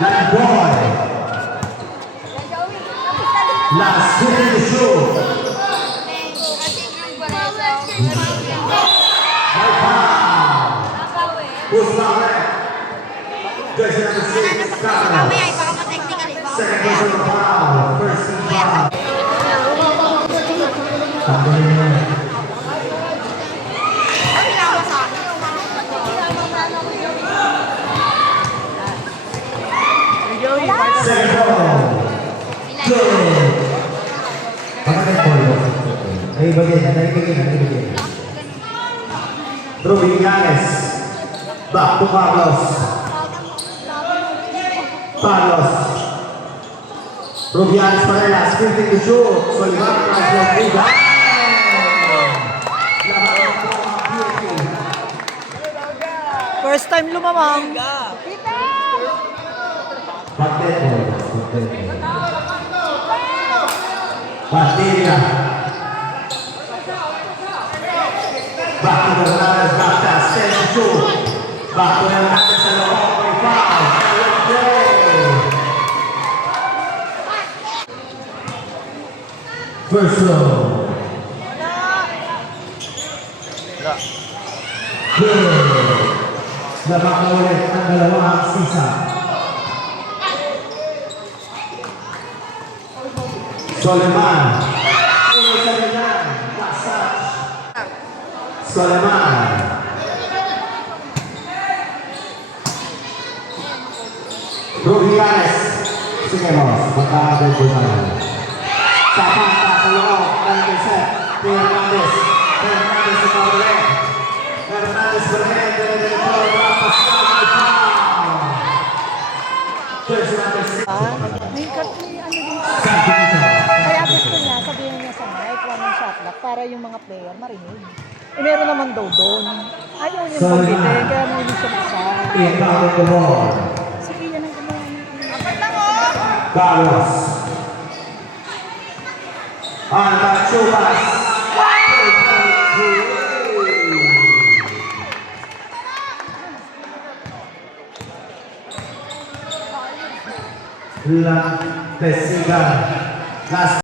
That boy. Last hit in the show. High foul. Who's not there? Jersey number 6, Carlos. Second personal foul. First team foul. Second ball. Good. Pakanin ball. Naibigin. Rubiales. Back to Carlos. Rubiales Varela, sprinting to shoot. Soliman, First time lumamang. Bateria. Back to Hernandez, back to stand to shoot. Back to Hernandez sa loob, may foul. First row. Good. Labak na ulit ang dalawang sisa. Soleman. Soleman. Rubiales. Sige boss, magkakagal po na. Sapanta sa loob, set. Hernandez sa kaulay. Hernandez bermain dari berapa Jersey number 6. May ano din. Kaya gusto niya, sabihin niya sa mic, one shot lock, para yung mga player marinig. Eh, meron naman daw doon. Ayaw niya pagkite, kaya mo yung sabsa. Inbound the ball. Sige, yan ang gumawa niya. Carlos. Chubas. La Tesigan.